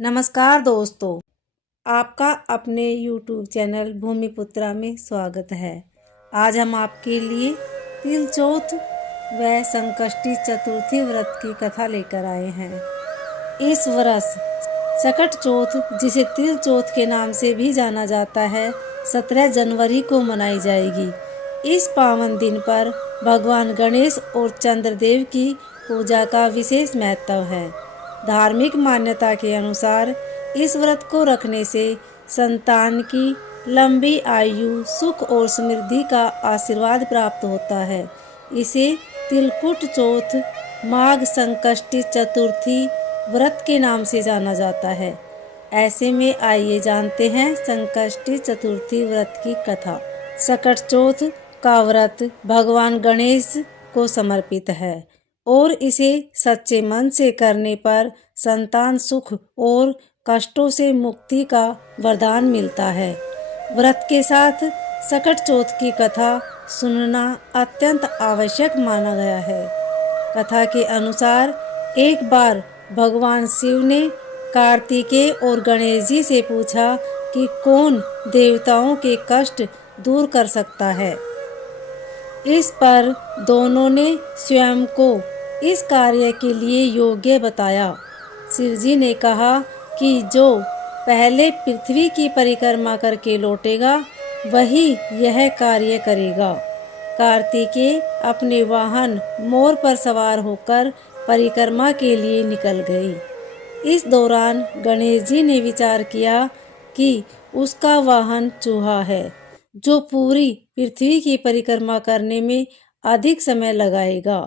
नमस्कार दोस्तों, आपका अपने YouTube चैनल भूमिपुत्रा में स्वागत है। आज हम आपके लिए तिल चौथ व संकष्टी चतुर्थी व्रत की कथा लेकर आए हैं। इस वर्ष सकट चौथ, जिसे तिल चौथ के नाम से भी जाना जाता है, 17 जनवरी को मनाई जाएगी। इस पावन दिन पर भगवान गणेश और चंद्रदेव की पूजा का विशेष महत्व है। धार्मिक मान्यता के अनुसार इस व्रत को रखने से संतान की लंबी आयु, सुख और समृद्धि का आशीर्वाद प्राप्त होता है। इसे तिलकुट चौथ, माघ संकष्टी चतुर्थी व्रत के नाम से जाना जाता है। ऐसे में आइए जानते हैं संकष्टी चतुर्थी व्रत की कथा। सकट चौथ का व्रत भगवान गणेश को समर्पित है और इसे सच्चे मन से करने पर संतान सुख और कष्टों से मुक्ति का वरदान मिलता है। व्रत के साथ सकट चौथ की कथा सुनना अत्यंत आवश्यक माना गया है। कथा के अनुसार एक बार भगवान शिव ने कार्तिकेय और गणेश जी से पूछा कि कौन देवताओं के कष्ट दूर कर सकता है। इस पर दोनों ने स्वयं को इस कार्य के लिए योग्य बताया। शिव जी ने कहा कि जो पहले पृथ्वी की परिक्रमा करके लौटेगा वही यह कार्य करेगा। कार्तिकेय अपने वाहन मोर पर सवार होकर परिक्रमा के लिए निकल गई। इस दौरान गणेश जी ने विचार किया कि उसका वाहन चूहा है, जो पूरी पृथ्वी की परिक्रमा करने में अधिक समय लगाएगा।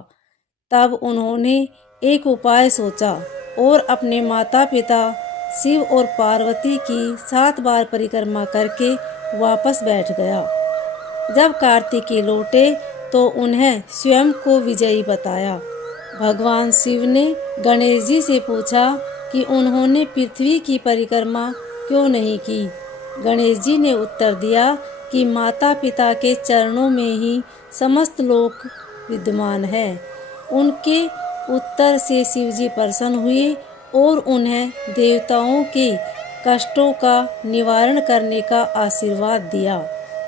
तब उन्होंने एक उपाय सोचा और अपने माता पिता शिव और पार्वती की 7 बार परिक्रमा करके वापस बैठ गया। जब कार्तिकेय लौटे तो उन्हें स्वयं को विजयी बताया। भगवान शिव ने गणेश जी से पूछा कि उन्होंने पृथ्वी की परिक्रमा क्यों नहीं की। गणेश जी ने उत्तर दिया कि माता पिता के चरणों में ही समस्त लोक विद्यमान है। उनके उत्तर से शिवजी प्रसन्न हुए और उन्हें देवताओं के कष्टों का निवारण करने का आशीर्वाद दिया।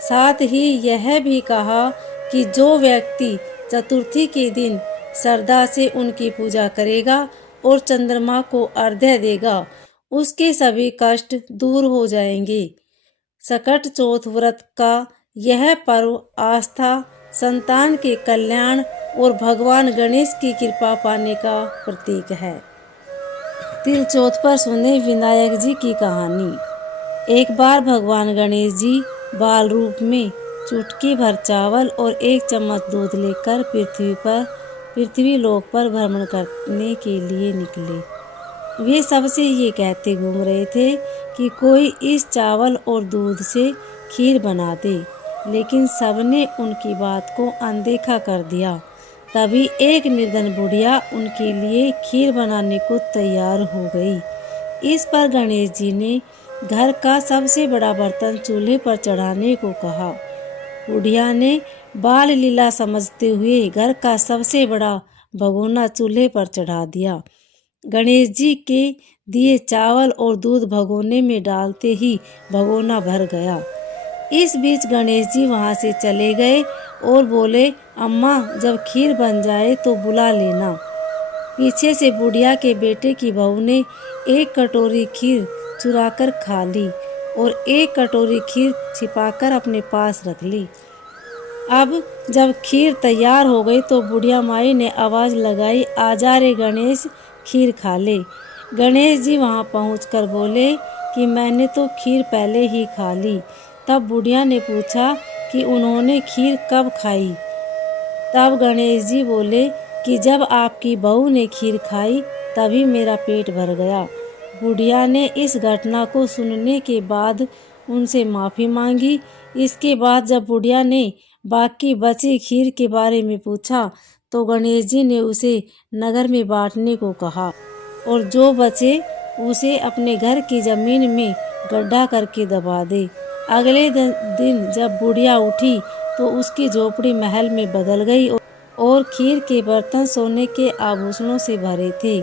साथ ही यह भी कहा कि जो व्यक्ति चतुर्थी के दिन श्रद्धा से उनकी पूजा करेगा और चंद्रमा को अर्घ्य देगा, उसके सभी कष्ट दूर हो जाएंगे। सकट चौथ व्रत का यह पर्व आस्था, संतान के कल्याण और भगवान गणेश की कृपा पाने का प्रतीक है। तिल चौथ पर सुने विनायक जी की कहानी। एक बार भगवान गणेश जी बाल रूप में चुटकी भर चावल और 1 चम्मच दूध लेकर पृथ्वी लोक पर भ्रमण करने के लिए निकले। वे सबसे ये कहते घूम रहे थे कि कोई इस चावल और दूध से खीर बना दे, लेकिन सबने उनकी बात को अनदेखा कर दिया। तभी एक निर्धन बुढ़िया उनके लिए खीर बनाने को तैयार हो गई। इस पर गणेश जी ने घर का सबसे बड़ा बर्तन चूल्हे पर चढ़ाने को कहा। बुढ़िया ने बाल लीला समझते हुए घर का सबसे बड़ा भगोना चूल्हे पर चढ़ा दिया। गणेश जी के दिए चावल और दूध भगोने में डालते ही भगोना भर गया। इस बीच गणेश जी वहां से चले गए और बोले, अम्मा जब खीर बन जाए तो बुला लेना। पीछे से बुढ़िया के बेटे की बहू ने 1 कटोरी खीर चुराकर खा ली और 1 कटोरी खीर छिपाकर अपने पास रख ली। अब जब खीर तैयार हो गई तो बुढ़िया माई ने आवाज़ लगाई, आजा रे गणेश, खीर खा ले। गणेश जी वहां पहुंचकर बोले कि मैंने तो खीर पहले ही खा ली। तब बुढ़िया ने पूछा कि उन्होंने खीर कब खाई। तब गणेश जी बोले कि जब आपकी बहू ने खीर खाई तभी मेरा पेट भर गया। बुढ़िया ने इस घटना को सुनने के बाद उनसे माफ़ी मांगी। इसके बाद जब बुढ़िया ने बाकी बची खीर के बारे में पूछा तो गणेश जी ने उसे नगर में बांटने को कहा और जो बचे उसे अपने घर की जमीन में गड्ढा करके दबा दे। अगले दिन जब बुढ़िया उठी तो उसकी झोपड़ी महल में बदल गई और खीर के बर्तन सोने के आभूषणों से भरे थे।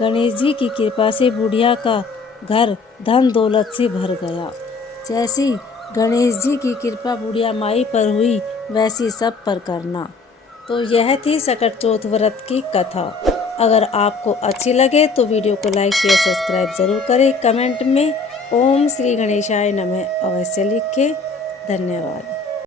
गणेश जी की कृपा से बुढ़िया का घर धन दौलत से भर गया। जैसी गणेश जी की कृपा बुढ़िया माई पर हुई वैसी सब पर करना। तो यह थी सकट चौथ व्रत की कथा। अगर आपको अच्छी लगे तो वीडियो को लाइक शेयर सब्सक्राइब जरूर करें। कमेंट में ओम श्री गणेशाय नमः अवश्य लिखें। धन्यवाद।